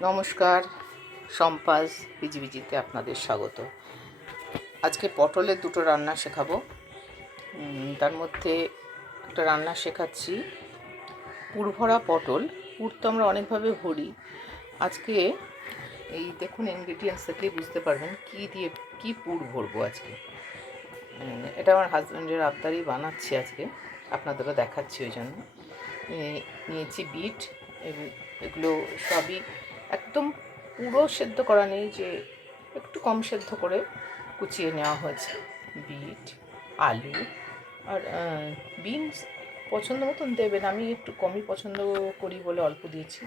নমস্কার সম্পাস বিজিবিজিতে আপনাদের স্বাগত। আজকে পটলের দুটো রান্না শেখাবো। তার মধ্যে একটা রান্না শেখাচ্ছি। পুরভরা পটল, পুর তো আমরা অনেকভাবে ভরি। আজকে এই দেখুন ইনগ্রিডিয়েন্টস দেখলেই বুঝতে পারবেন কি দিয়ে, কি পুর ভরবো আজকে। এটা আমার হাজব্যান্ডের আবদারই বানাচ্ছি আজকে। আপনাদেরও দেখাচ্ছি ওই জন্য। নিয়েছি বিট এগু- এগুলো সবই একদম পুরো সেদ্ধ করা নেই যে একটু কম সেদ্ধ করে কুচিয়ে নেওয়া হয়েছে। বিট, আলু আর বিনস পছন্দ মতন দেবেন। আমি একটু কমই পছন্দ করি বলে অল্প দিয়েছি।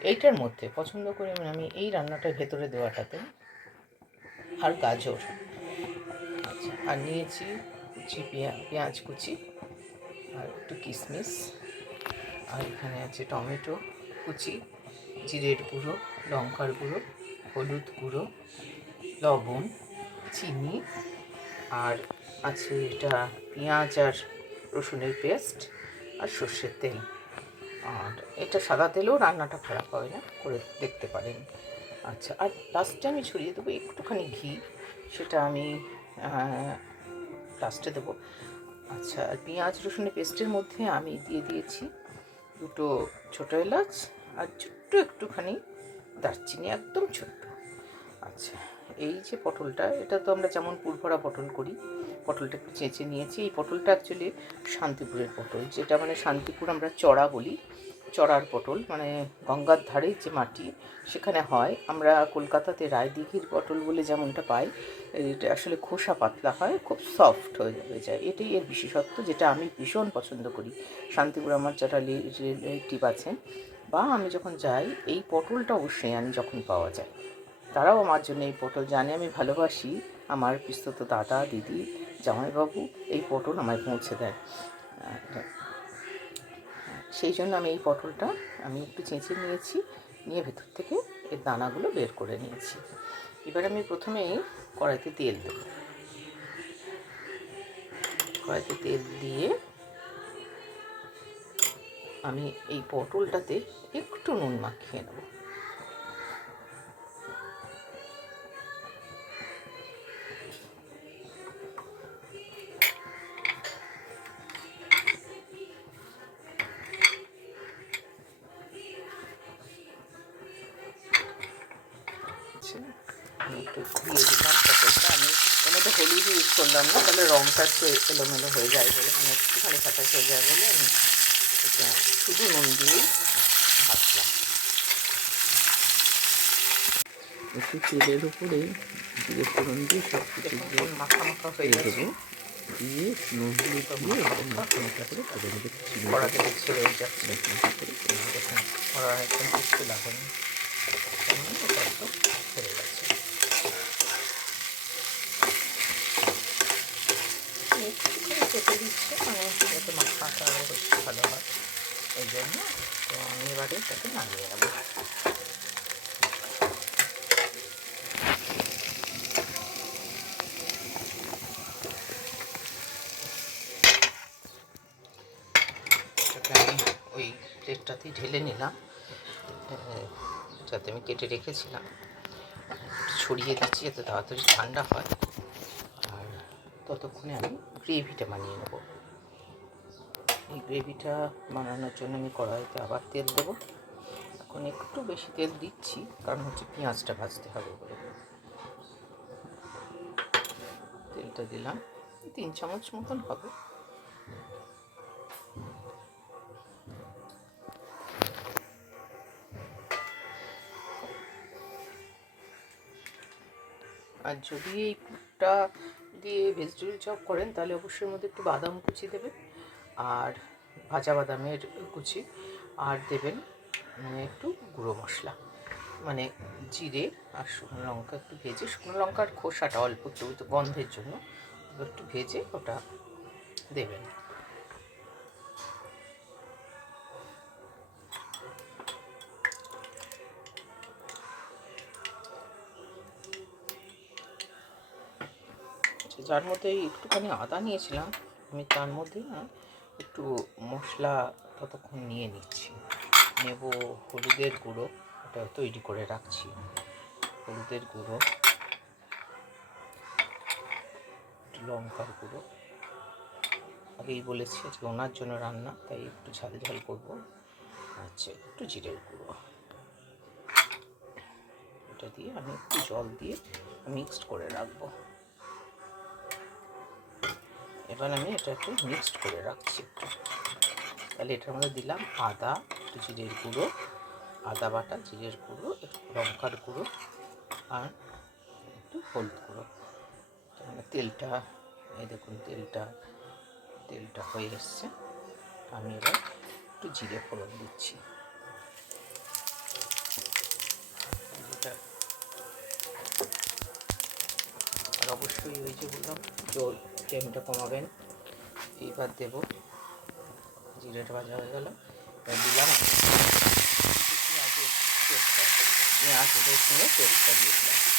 এইটার মধ্যে পছন্দ করে মানে আমি এই রান্নাটার ভেতরে দেওয়াটাতে আর গাজর। আচ্ছা আর নিয়েছি কুচি পেঁয়া- পেঁয়াজ কুচি আর একটু কিশমিশ আর এখানে আছে টমেটো কুচি। জিরের গুঁড়ো, লঙ্কার গুঁড়ো, হলুদ গুঁড়ো, লবণ, চিনি, আর আছে এটা পেঁয়াজ আর রসুনের পেস্ট আর সর্ষের তেল। আর এটা সাদা তেলেও রান্নাটা খারাপ হবে না, করে দেখতে পারেন। আচ্ছা আর লাস্টে আমি ছড়িয়ে দেবো একটুখানি ঘি, সেটা আমি লাস্টে দেবো। আচ্ছা আর পেঁয়াজ রসুনের পেস্টের মধ্যে আমি দিয়ে দিয়েছি দুটো ছোটো এলাচ আর একটুখানি দারচিনি, একদম ছোট্ট। আচ্ছা এই যে পটলটা, এটা তো আমরা যেমন পুরভরা পটল করি, পটলটা একটু চেঁচে নিয়েছি। এই পটলটা অ্যাকচুয়ালি শান্তিপুরের পটল, যেটা মানে শান্তিপুর আমরা চড়া বলি। চড়ার পটল মানে গঙ্গার ধারে যে মাটি, সেখানে হয়। আমরা কলকাতাতে রায়দিঘির পটল বলে যেমনটা পাই, এটা আসলে খোসা পাতলা হয়, খুব সফট হয়ে হয়ে যায়। এটাই এর বিশেষত্ব, যেটা আমি ভীষণ পছন্দ করি। শান্তিপুর আমার যারা রিলেটিভ আছেন বা আমি যখন যাই, এই পটলটা অবশ্যই আনি যখন পাওয়া যায়। তারাও আমার জন্য এই পটল জানে, আমি ভালোবাসি। আমার পিস্তত দাদা, দিদি, জামাইবাবু এই পটল আমায় পৌঁছে দেয়। সেই জন্য আমি এই পটলটা আমি একটু চেঁচে নিয়েছি, নিয়ে ভেতর থেকে এর দানাগুলো বের করে নিয়েছি। এবার আমি প্রথমে কড়াইতে তেল দেব। কড়াইতে তেল দিয়ে আমি এই পটলটাতে একটু নুন মাখিয়ে নেব। আচ্ছা, একটু দিলাম পটলটা আমি হলুদ ইউজ করলাম না তাহলে রঙটা একটু এলোমেলো হয়ে যায় বলে মানে একটুখানি ফাটাস হয়ে যায় বলে আমি এটা শুধু নুন দিয়েই ভাজলাম একটু তেলের উপরে জিরে ফোড়ন দিয়ে সব কিছু দিয়ে মাখা মাখা হয়ে যাবে দিয়ে নুন দিয়ে দিয়ে মাখা মাখা করে তাদের মধ্যে চিনি কড়াতে ছেড়ে যাচ্ছে কড়া একদম কিছু লাগেনি এটা একদম ছেড়ে যাচ্ছে একটুখানি চেপে দিচ্ছে মানে যাতে মাখাটা আরও একটু ভালো হয় এই জন্য তো আমি এবারে এটাকে নামিয়ে নেব। আমি ওই প্লেটটাতেই ঢেলে নিলাম। যাতে আমি কেটে রেখেছিলাম। ছড়িয়ে দিচ্ছি যাতে তাড়াতাড়ি ঠান্ডা হয়। আর ততক্ষণে আমি গ্রেভিটা বানিয়ে নেব। এই গ্রেভিটা বানানোর জন্য আমি কড়াইতে আবার তেল দেবো। এখন একটু বেশি তেল দিচ্ছি, কারণ হচ্ছে পেঁয়াজটা ভাজতে হবে বলে। তেলটা দিলাম, তিন চামচ মতন হবে। আর যদি এই পুরটা দিয়ে ভেজিটেবল চপ করেন, তাহলে অবশ্যই মধ্যে একটু বাদাম কুচি দেবেন। আর ভাজা বাদামের কুচি আর দেবেন উম, একটু গুঁড়ো মশলা মানে জিরে আর শুকনো লঙ্কা একটু ভেজে শুকনো লঙ্কার খোসাটা অল্প একটু গন্ধের জন্য একটু ভেজে ওটা দেবেন। আচ্ছা, যার মধ্যে একটুখানি আদা নিয়েছিলাম আমি তার মধ্যে না একটু মশলা ততক্ষণ নিয়ে নিচ্ছি। নেব হলুদের গুঁড়ো মশলাটা তৈরি করে রাখছি। হলুদের গুঁড়ো লঙ্কার গুঁড়ো। আগেই বলেছি, আজকে ওনার জন্য রান্না, তাই একটু ঝাল ঝাল করব। আচ্ছা একটু জিরের গুঁড়ো। এটা দিয়ে আমি একটু জল দিয়ে মিক্সড করে রাখব। এবার আমি এটা একটু মিক্সড করে রাখছি একটু। তাহলে এটার মধ্যে দিলাম আদা, একটু জিরের গুঁড়ো, আদা বাটা, জিরের গুঁড়ো একটু লঙ্কার গুঁড়ো আর একটু হলুদ গুঁড়ো। মানে তেলটা, এই দেখুন তেলটা তেলটা হয়ে এসছে। আমি এবার একটু জিরে ফোড়ন দিচ্ছি। অবশ্যই ওই যে বললাম, জল ফ্লেমটা কমাবেন। এইবার দেবো। জিরেটা ভাজা হয়ে গেল। এবার দিলাম পেঁয়াজ রসুনের পেস্টটা দিয়ে দিলাম।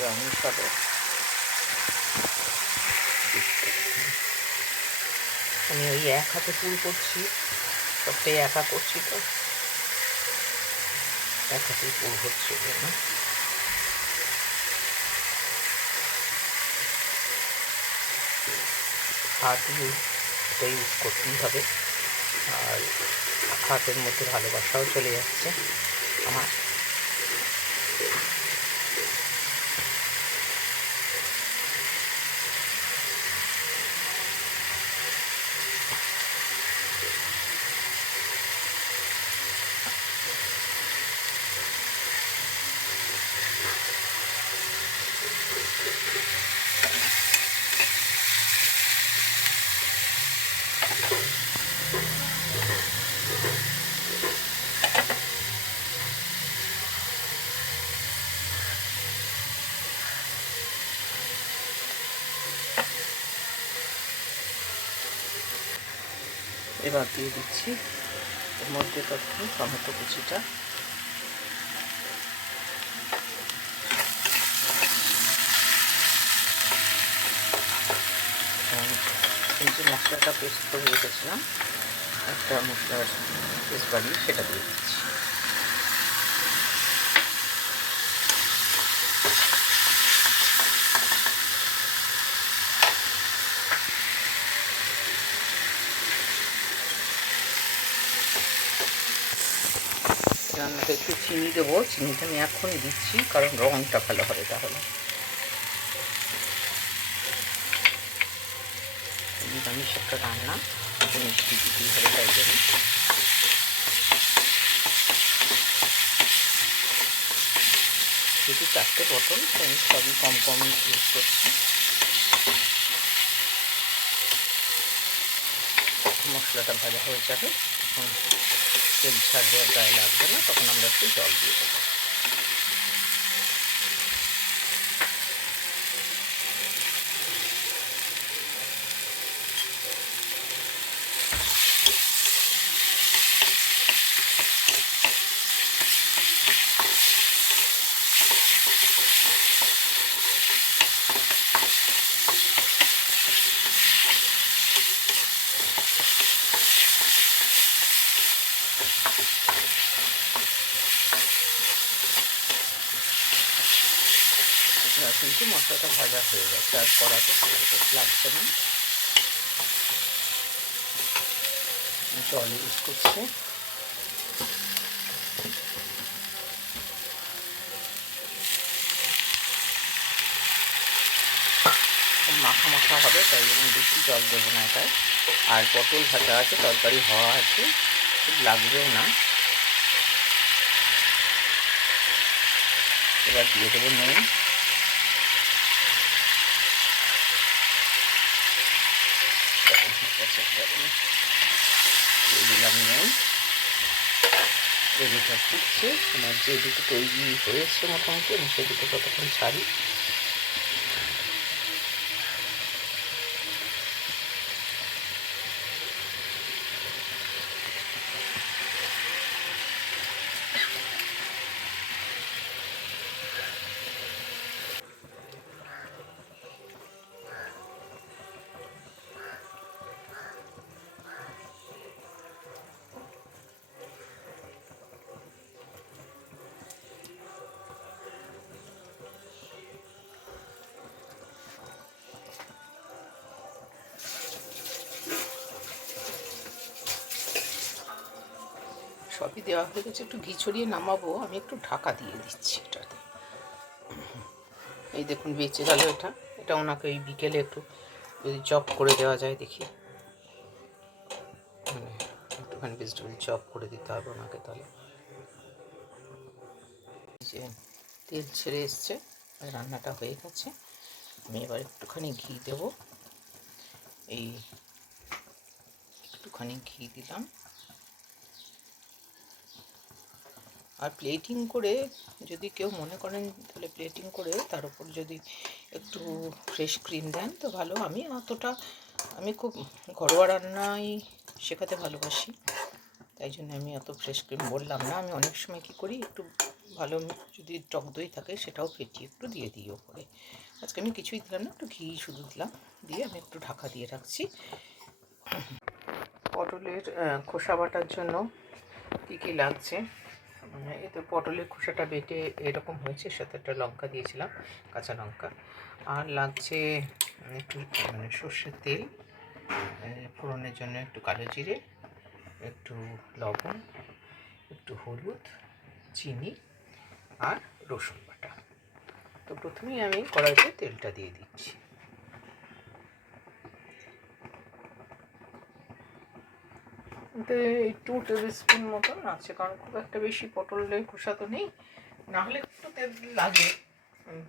ব্রাউনিশ হবে আমি ওই এক হাতে ফুল করছি, সবটাই একা করছি তো। এক হাতে ফুল হচ্ছে জন্য হাত ইউজ এটা ইউজ করতেই হবে। আর হাতের মধ্যে ভালোবাসাও চলে যাচ্ছে। আমার এবার দিয়ে দিচ্ছি। এর মধ্যে তখন টমেটো কুচিটা। যে মশলাটা পেস্ট করে রেখেছিলাম, একটা মশলার পেস্ট বানিয়ে সেটা দিয়ে দিচ্ছি। রান্নাতে একটু চিনি দেবো। চিনিটা আমি এখনই দিচ্ছি, কারণ রঙটা ভালো হবে তাহলে। নিরামিষ একটা রান্না মিষ্টি তাই জন্য চারটে বোতল তো আমি সবই কম কম ইউজ করছি। মশলাটা ভাজা হয়ে যাবে তেল আর গায়ে লাগবে না তখন আমরা একটু জল দিয়ে দেবো। কিন্তু মশলাটা ভাজা হয়ে গেছে, আর কড়াতে লাগছে না। জল ইউজ করছে। মাখা মাখা হবে, তাই জন্য বেশি জল দেবো না এটায়। আর পটল ভাজা আছে, তরকারি হওয়া আছে লাগবেও না। এবার দিয়ে দেবো নেই দিলাম। এদিকটা ফুটছে আমার যে দুটো তৈরি হয়েছে মোটামুটি আমি সেদিকে ততক্ষণ ছাড়ি সবই দেওয়া হয়ে গেছে। একটু ঘি ছড়িয়ে নামাবো। আমি একটু ঢাকা দিয়ে দিচ্ছি এটাতে। এই দেখুন, বেঁচে গেল এটা। এটা ওনাকে ওই বিকেলে একটু যদি চপ করে দেওয়া যায় দেখি। মানে একটুখানি ভেজিটেবল চপ করে দিতে হবে ওনাকে তাহলে। যে তেল ছেড়ে এসছে, রান্নাটা হয়ে গেছে। আমি এবার একটুখানি ঘি দেবো। এই একটুখানি ঘি দিলাম। আর প্লেটিং করে যদি কেউ মনে করেন তাহলে প্লেটিং করে তার উপর যদি একটু ফ্রেশ ক্রিম দেন তো ভালো। আমি অতটা, আমি খুব ঘরোয়া রান্নাই শেখাতে ভালোবাসি, তাই জন্য আমি অত ফ্রেশ ক্রিম বললাম না। আমি অনেক সময় কী করি, একটু ভালো যদি টক দই থাকে সেটাও ফেটিয়ে একটু দিয়ে দিই ওপরে। আজকে আমি কিছুই দিলাম না, একটু ঘি শুধু দিলাম, দিয়ে আমি একটু ঢাকা দিয়ে রাখছি। পটলের খোসা বাটার জন্য কী কী লাগছে? এই তো পটলের খোসাটা বেটে এরকম হয়েছে, সাথে একটা লঙ্কা দিয়েছিলাম, কাঁচা লঙ্কা। আর লাগছে একটু মানে সর্ষের তেল ফোড়নের জন্য একটু কালো জিরে, একটু লবণ, একটু হলুদ, চিনি আর রসুন বাটা। তো প্রথমেই আমি কড়াইতে তেলটা দিয়ে দিচ্ছি। এই টু টেবিল স্পুন মতন আছে, কারণ খুব একটা বেশি পটলের খোসা তো নেই। না হলে একটু তেল লাগে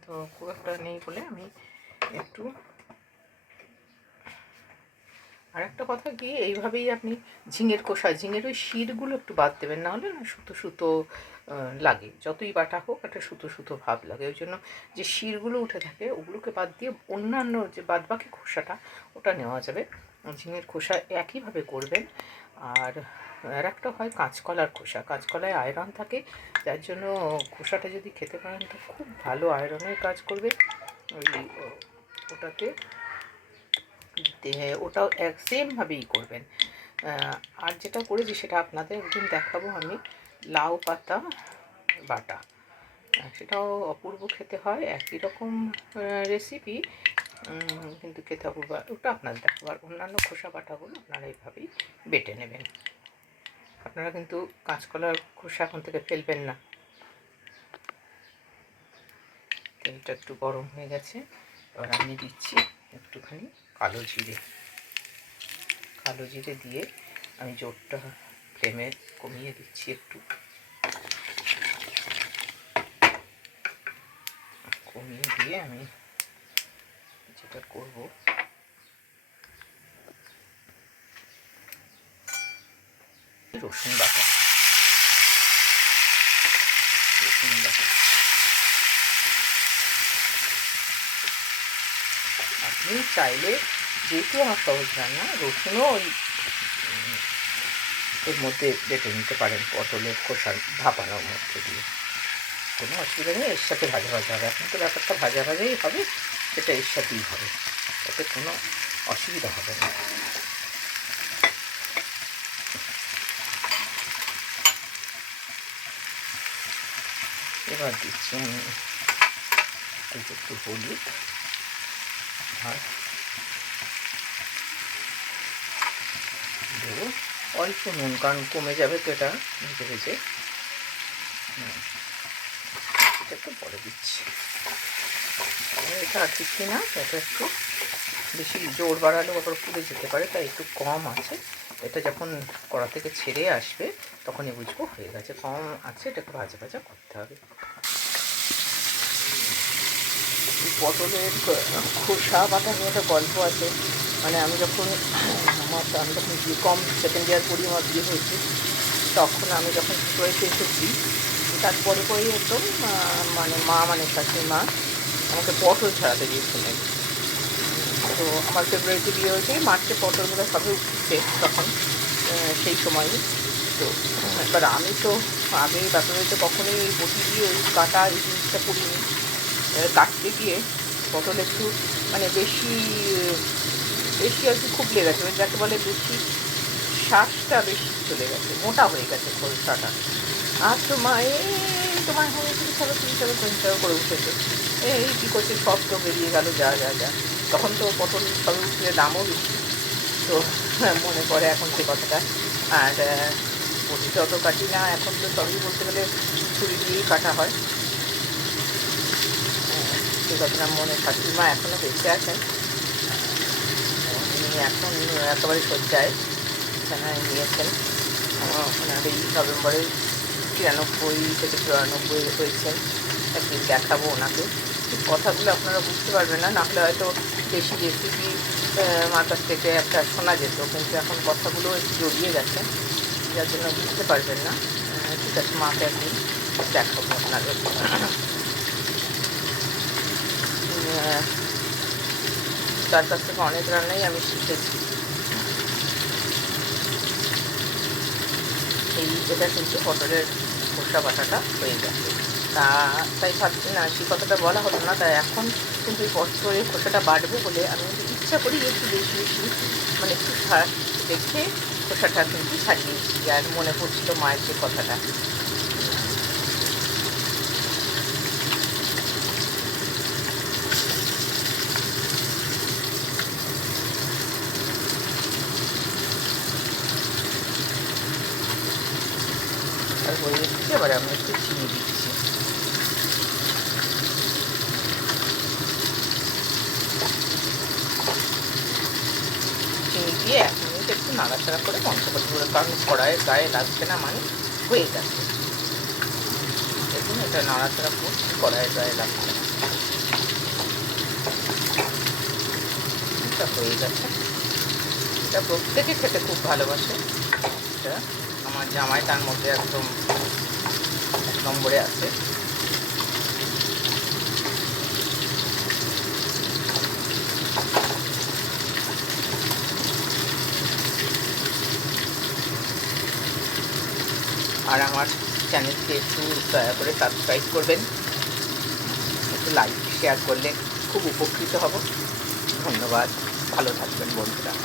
তো খুব একটা নেই বলে আমি একটু আর একটা কথা কি, এইভাবেই আপনি ঝিঙের খোসা ঝিঙের ওই শিরগুলো একটু বাদ দেবেন না হলে না সুতো সুতো লাগে। যতই বাটা হোক, একটা সুতো সুতো ভাব লাগে। ওই জন্য যে শিরগুলো উঠে থাকে, ওগুলোকে বাদ দিয়ে অন্যান্য যে বাদ বাকি খোসাটা, ওটা নেওয়া যাবে। ঝিঙের খোসা একইভাবে করবেন। আর আর একটা হয় কাঁচকলার খোসা। কাঁচকলায় আয়রন থাকে, যার জন্য খোসাটা যদি খেতে পারেন তো খুব ভালো আয়রনের কাজ করবে। ওই, ওটাকে ওটাতে ওটাও এক সেমভাবেই করবেন। আর যেটা করেছি সেটা আপনাদের একদিন দেখাবো আমি, লাউ পাতা বাটা। সেটাও অপূর্ব খেতে হয়, একই রকম রেসিপি কিন্তু খেতে অপূর্ব। ওটা আপনাদের দেখাবো আর অন্যান্য খোসা বাটাগুলো আপনারা এইভাবেই বেটে নেবেন। আপনারা কিন্তু কাঁচকলার খোসা এখন থেকে ফেলবেন না। তেলটা একটু গরম হয়ে গেছে, এবার আমি দিচ্ছি একটুখানি কালো জিরে। কালো জিরে দিয়ে আমি জোরটা ফ্লেমে কমিয়ে দিচ্ছি একটু। কমিয়ে দিয়ে আমি যেটা করব। রসুন বাটা। রসুন বাটা। আপনি চাইলে যেহেতু আমার সহজ রান্না রসুনও ওই এর মধ্যে বেটে নিতে পারেন পটলের খোসা ভাপানোর মধ্যে দিয়ে। কোনো অসুবিধা নেই, এর সাথে ভাজা ভাজা হবে। এখন তো ব্যাপারটা ভাজা ভাজাই হবে, সেটা এর সাথেই হবে। তাতে কোনো অসুবিধা হবে না। এবার দিচ্ছি আমি একটু হলুদ, আর দেবো অল্প নুন, কারণ কমে যাবে তো এটা ভেজে হুম। এটা একটু পরে দিচ্ছি। এটা আর দিচ্ছি না এটা একটু বেশি জোর বাড়ালে আবার পুড়ে যেতে পারে, তাই একটু কম আছে। এটা যখন কড়া থেকে ছেড়ে আসবে, তখনই বুঝব হয়ে গেছে। কম আছে এটাকে ভাজা ভাজা করতে হবে। পটলের খোসা বাটা নিয়ে একটা গল্প আছে। মানে আমি যখন আমার আমি যখন কম সেকেন্ড ইয়ার পড়ি, আমার বিয়ে হয়েছে, তখন আমি যখন ছোটোতে এসেছি তারপরে পরেই একদম মানে মা মানে শাশুড়ি মা। আমাকে পটল ছাড়াতে দিয়েছিলেন তো আমার ফেব্রুয়ারিতে বিয়ে হয়েছে মার্চে পটলগুলো সবে উঠছে তখন সেই সময়ই তো এবার আমি তো বাপের বাড়িতে কখনোই এই বটি দিয়ে ওই কাটা এই জিনিসটা করিনি। কাটতে গিয়ে পটল একটু মানে বেশি বেশি আর কি খুব লেগেছে ওই যাকে বলে বেশি শ্বাসটা বেশি চলে গেছে, মোটা হয়ে গেছে খোলসাটা। আর তো মা এই তোমার হয়ে তুমি চলো তুমি চলো তুমি চলো করে উঠেছে। এই কী করছে সব তো বেরিয়ে গেল যা যা যা। তখন তো পটল সবে উঠলে দামও বেশি। তো মনে পড়ে এখন সে কথাটা। আর বটিটা অত কাটি না এখন তো সবই বলতে গেলে ছুরি দিয়েই কাটা হয়। সে কথাটা মনে শাশুড়ি মা এখনও বেঁচে আছেন। উনি এখন একেবারে শয্যায় নিয়েছেন। আহ, ওনার এই নভেম্বরে তিরানব্বই থেকে চুরানব্বই হয়েছেন একদিন দেখাবো ওনাকে। কথাগুলো আপনারা বুঝতে পারবেন না নাহলে হয়তো বেশি রেসিপি আমার কাছ থেকে একটা শোনা যেত। কিন্তু এখন কথাগুলো জড়িয়ে গেছে, যার জন্য বুঝতে পারবেন না। ঠিক আছে, মাকে একদিন দেখাবো আপনাদের। তার কাছ থেকে অনেক রান্নাই আমি শিখেছি। এই, এটা কিন্তু পটলের খোসা বাটাটা হয়ে গেছে। তা, তাই ভাবছি না, সেই কথাটা বলা হলো না, তাই এখন কিন্তু এই বছরের খোসাটা বাড়বে বলে আমি কিন্তু ইচ্ছা করি একটু বেশি বেশি মানে একটু দেখে খোসাটা কিন্তু ছাড়িয়েছি আর মনে পড়ছিল মায়ের যে কথাটা আর হয়ে এসেছে এবার আমি একটু চিনি দিচ্ছি চিনি দিয়ে এক মিনিট একটু নাড়াচাড়া করে বন্ধ করে দেবো কারণ কড়াইয়ের গায়ে লাগছে না মানে হয়ে যাচ্ছে দেখুন, এটা নাড়াচাড়া করছি, কড়াইয়ের গায়ে লাগছে না। হয়ে গেছে। এটা প্রত্যেকে খেতে খুব ভালোবাসে। এটা আমার জামাই তার মধ্যে একদম এক নম্বরে আছে। আর আমার চ্যানেলকে একটু দয়া করে সাবস্ক্রাইব করবেন। একটু লাইক শেয়ার করলে খুব উপকৃত হব। ধন্যবাদ। ভালো থাকবেন বন্ধুরা।